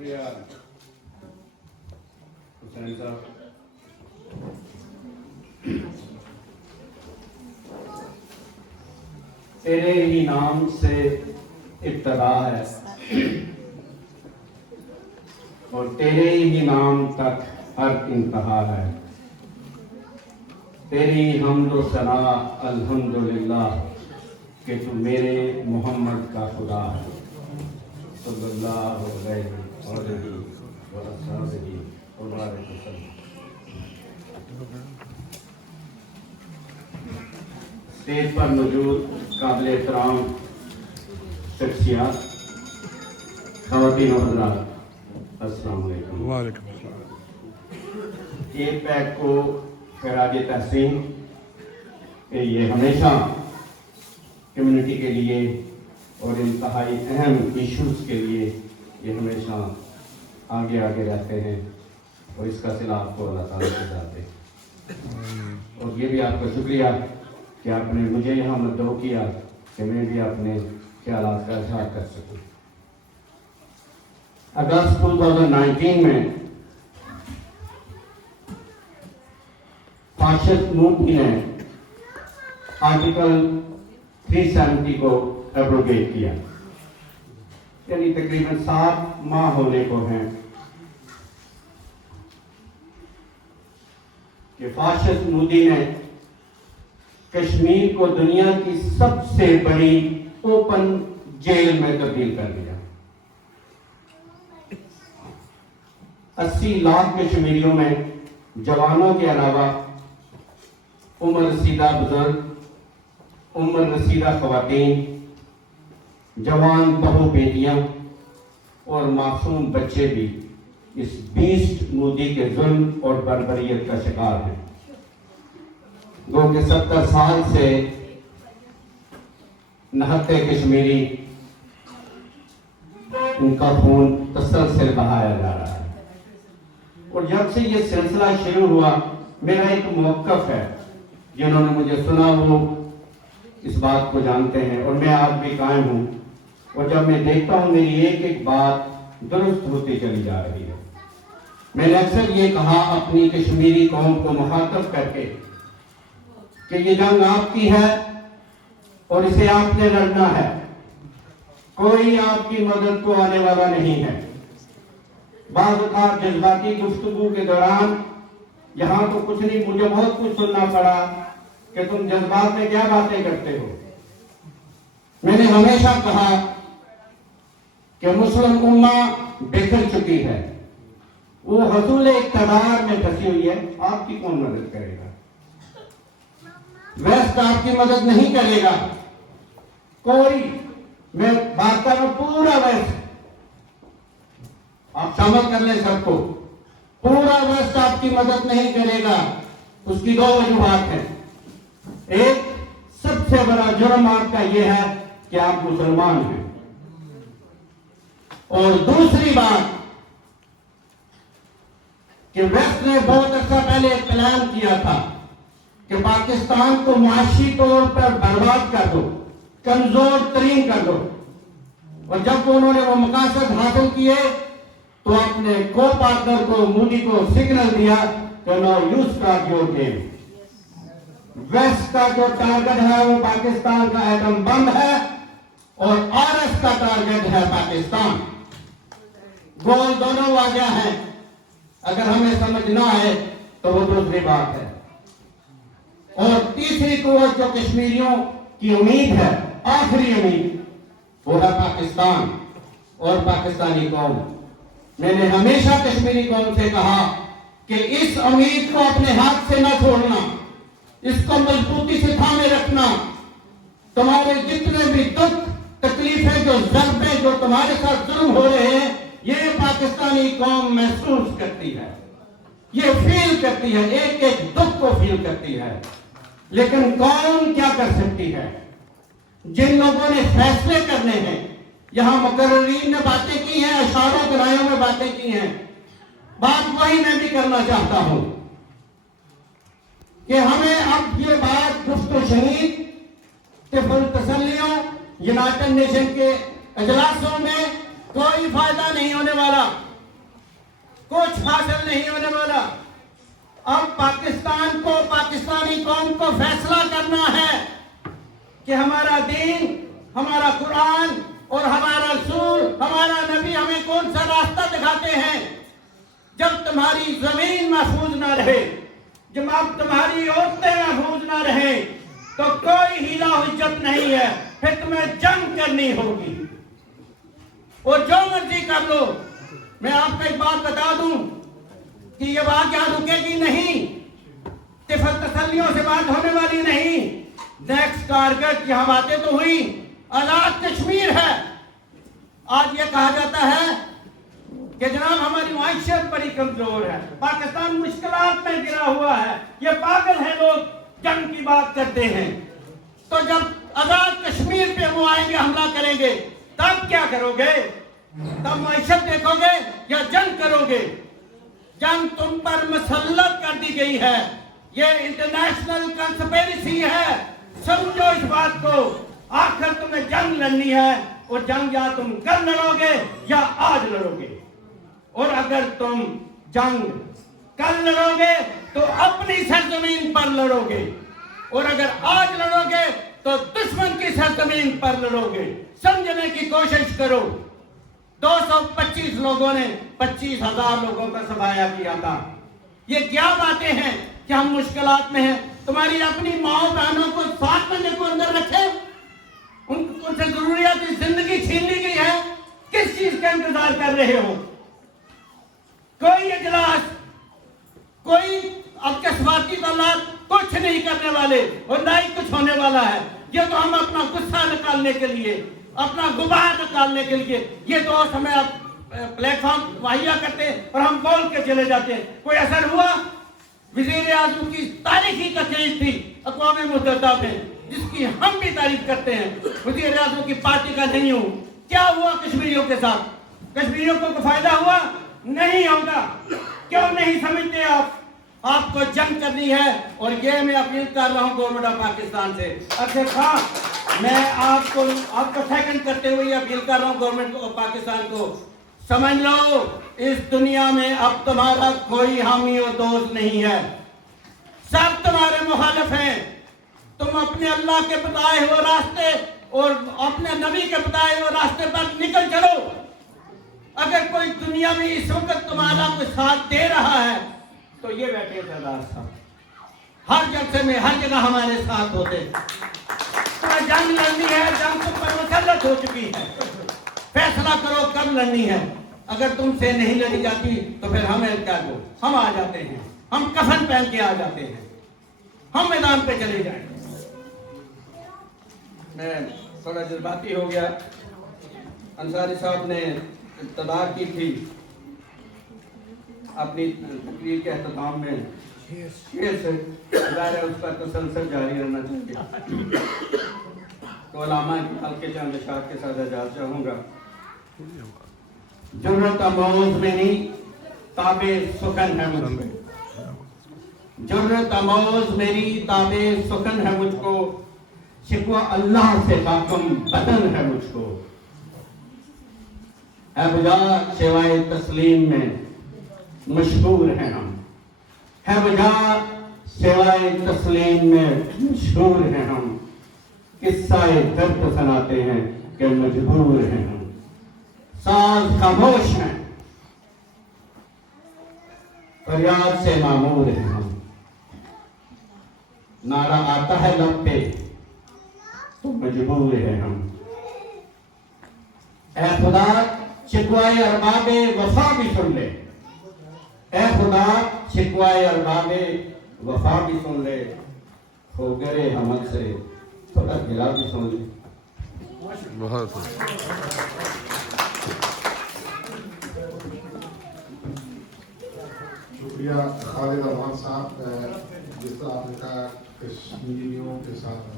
شکریہ حسین صاحب. تیرے ہی نام سے ابتدا ہے اور تیرے ہی نام تک ہر انتہا ہے. تیری حمد و ثنا الحمدللہ کہ تو میرے محمد کا خدا ہے. صلی اللہ علیہ وسلم. اسٹیج پر موجود قابل احترام شخصیات، خواتین و حضرات، السلام علیکم. وعلیکم السلام. ایک پیک کو خراج تحسین کہ یہ ہمیشہ کمیونٹی کے لیے اور انتہائی اہم ایشوز کے لیے یہ ہمیشہ آگے رہتے ہیں اور اس کا صلہ آپ کو اللہ تعالیٰ سے جاتے ہیں. اور یہ بھی آپ کا شکریہ کہ آپ نے مجھے یہاں مدعو کیا کہ میں بھی اپنے خیالات کا اظہار کر سکوں. اگست 2019 میں فاشسٹ موومنٹ نے آرٹیکل 370 کو ایبروگیٹ کیا، یعنی تقریباً 7 ماہ ہونے کو ہیں کہ فاشسٹ مودی نے کشمیر کو دنیا کی سب سے بڑی اوپن جیل میں تبدیل کر دیا. 80 لاکھ کشمیریوں میں جوانوں کے علاوہ عمر رسیدہ بزرگ، عمر رسیدہ خواتین، جوان بہو بیٹیاں اور معصوم بچے بھی اس بیسٹ مودی کے ظلم اور بربریت کا شکار ہیں. گو کہ 70 سال سے نہتے کشمیری ان کا خون تسلسل بہایا جا رہا ہے. اور جب سے یہ سلسلہ شروع ہوا، میرا ایک موقف ہے، جنہوں نے مجھے سنا وہ اس بات کو جانتے ہیں اور میں آج بھی قائم ہوں. اور جب میں دیکھتا ہوں میری ایک ایک بات درست ہوتی چلی جا رہی ہے. میں نے اکثر یہ کہا اپنی کشمیری قوم کو مخاطب کر کے کہ یہ جنگ آپ کی ہے اور اسے آپ نے لڑنا ہے. کوئی آپ کی مدد کو آنے والا نہیں ہے. بعض اوقات جذباتی گفتگو کے دوران یہاں تو کچھ نہیں، مجھے بہت کچھ سننا پڑا کہ تم جذبات میں کیا باتیں کرتے ہو. میں نے ہمیشہ کہا کہ مسلم امہ بکھر چکی ہے، وہ حصول اقتدار میں پھنسی ہوئی ہے. آپ کی کون مدد کرے گا؟ ویسٹ آپ کی مدد نہیں کرے گا. کوئی، میں بات کر رہا ہوں پورا ویسٹ، آپ شامل کر لیں سب کو. پورا ویسٹ آپ کی مدد نہیں کرے گا. اس کی 2 وجوہات ہیں. ایک، سب سے بڑا جرم آپ کا یہ ہے کہ آپ مسلمان ہیں. اور دوسری بات کہ ویسٹ نے بہت عرصہ پہلے ایک پلان کیا تھا کہ پاکستان کو معاشی طور پر برباد کر دو، کمزور ترین کر دو. اور جب انہوں نے وہ مقاصد حاصل کیے تو اپنے کو پارٹنر کو، مودی کو سگنل دیا کہ no you start your game. West کا جو ٹارگٹ ہے وہ پاکستان کا ایٹم بم ہے اور آر ایس کا ٹارگٹ ہے پاکستان. گول دونوں واضح ہیں. اگر ہمیں سمجھ نہ آئے تو وہ دوسری بات ہے. اور تیسری قوت جو کشمیریوں کی امید ہے، آخری امید، وہ ہے پاکستان اور پاکستانی قوم. میں نے ہمیشہ کشمیری قوم سے کہا کہ اس امید کو اپنے ہاتھ سے نہ چھوڑنا، اس کو مضبوطی سے تھامے رکھنا. تمہارے جتنے بھی دکھ تکلیفیں، جو ضربیں، جو تمہارے ساتھ ظلم ہو رہے ہیں، یہ پاکستانی قوم محسوس کرتی ہے، یہ فیل کرتی ہے، ایک ایک دکھ کو فیل کرتی ہے. لیکن قوم کیا کر سکتی ہے؟ جن لوگوں نے فیصلے کرنے ہیں، یہاں مقررین نے باتیں کی ہیں، اشاروں کنایوں میں باتیں کی ہیں، بات وہی میں بھی کرنا چاہتا ہوں کہ ہمیں اب یہ بات گفت و شنید طفل تسلیوں یونائٹڈ نیشن کے اجلاسوں میں کوئی فائدہ نہیں ہونے والا. کچھ حاصل نہیں ہونے والا. اب پاکستان کو, پاکستانی قوم کو فیصلہ کرنا ہے کہ ہمارا دین, ہمارا قرآن اور ہمارا رسول, ہمارا نبی ہمیں کون سا راستہ دکھاتے ہیں. جب تمہاری زمین محفوظ نہ رہے, جب اب تمہاری عورتیں محفوظ نہ رہیں, تو کوئی ہیلا حجت نہیں ہے, پھر تمہیں جنگ کرنی ہوگی. اور جو مرضی کر لو. میں آپ کو ایک بات بتا دوں کہ یہ بات یہاں رکے گی نہیں, تسلیوں سے بات ہونے والی نہیں. نیکسٹ ٹارگٹ یہاں باتیں تو ہوئی, آزاد کشمیر ہے. آج یہ کہا جاتا ہے کہ جناب ہماری معیشت بڑی کمزور ہے, پاکستان مشکلات میں گرا ہوا ہے, یہ پاگل ہیں لوگ, جنگ کی بات کرتے ہیں. تو جب آزاد کشمیر پہ وہ آئیں گے, حملہ کریں گے, تب کیا کرو گے؟ تب معیشت دیکھو گے یا جنگ کرو گے؟ جنگ تم پر مسلط کر دی گئی ہے. یہ انٹرنیشنل کنسپیریسی ہے. سمجھو اس بات کو. آخر تمہیں جنگ لڑنی ہے, اور جنگ یا تم کل لڑو گے یا آج لڑو گے. اور اگر تم جنگ کل لڑو گے تو اپنی سرزمین پر لڑو گے, اور اگر آج لڑو گے تو دشمن کی سرزمین پر لڑو گے. سمجھنے کی کوشش کرو. 225 لوگوں نے 25,000 لوگوں کا سفایا کیا تھا. یہ کیا باتیں ہیں کہ ہم مشکلات میں ہیں؟ تمہاری اپنی ماں بہنوں کو 7 مہینے کو اندر رکھے, ان سے ضروریات زندگی چھین لی گئی ہے. کس چیز کا انتظار کر رہے ہو؟ کوئی اجلاس, کوئی اب کے سفارتی تعلقات کچھ نہیں کرنے والے, اور نہ ہی کچھ ہونے والا ہے. یہ تو ہم اپنا غصہ نکالنے کے لیے, اپنا غبار نکالنے کے لیے یہ دوست ہمیں پلیٹ فارم مہیا کرتے ہیں اور ہم بول کے چلے جاتے ہیں. کوئی اثر ہوا؟ وزیر اعظم کی تاریخی تقریر تھی اقوام متحدہ میں, جس کی ہم بھی تعریف کرتے ہیں. وزیر اعظم کی پارٹی کا نہیں ہوں. کیا ہوا کشمیریوں کے ساتھ؟ کشمیریوں کو فائدہ ہوا؟ نہیں ہوگا. کیوں نہیں سمجھتے آپ؟ آپ کو جنگ کرنی ہے. اور یہ میں اپیل کر رہا ہوں گورنمنٹ آف پاکستان سے. ارشد خان, میں آپ کو سیکنڈ کرتے ہوئے یہ اپیل کر رہا ہوں گورنمنٹ آف پاکستان کو, سمجھ لو اس دنیا میں اب تمہارا کوئی حامی اور دوست نہیں ہے. سب تمہارے مخالف ہیں. تم اپنے اللہ کے بتائے ہوئے راستے اور اپنے نبی کے بتائے ہوئے راستے پر نکل چلو. اگر کوئی دنیا میں اس وقت تمہارا کوئی ساتھ دے رہا ہے تو یہ بیٹھے سردار صاحب, ہر جلسے میں ہر جگہ ہمارے ساتھ ہوتے. تمہیں جنگ لڑنی ہے, جنگ تم پر مسلط ہو چکی ہے. فیصلہ کرو کب لڑنی ہے. اگر تم سے نہیں لڑی جاتی تو پھر ہمیں کیا دو, ہم آ جاتے ہیں, ہم کفن پہن کے آ جاتے ہیں, ہم میدان پہ چلے جائیں. میں تھوڑا جذباتی ہو گیا. انصاری صاحب نے ابتدا کی تھی اپنی تقریر کے اختتام میں شعر سے, ظاہر ہے اس کا تسلسل جاری رہنا چاہیے. تو علامہ اقبال کے چند اشعار کے ساتھ اجازت چاہوں گا. جرت اموز میں نہیں تاب سکن ہے مجھ پہ, جرت اموز میری تاب سکن ہے مجھ کو, شکوہ اللہ سے باکم بدن ہے مجھ کو. اے بجا سوائے تسلیم میں مشہور ہیں ہم, ہے بجا سوائے تسلیم میں مشہور ہیں ہم, قصہ درد سناتے ہیں کہ مجبور ہیں ہم. ساز خاموش ہیں, فریاد سے معمور ہیں ہم. نعرہ آتا ہے لب پہ تو مجبور ہیں ہم. اے خدا شکوائے ارباب وفا بھی سن لے, اے خدا شکوائے ارباب وفا بھی سن لے, ہو گرے حمد سے تھوڑا گلا بھی سن لے. بہت شکریہ خالد امان صاحب. جس طرح آپ نے کہا کشمیریوں کے ساتھ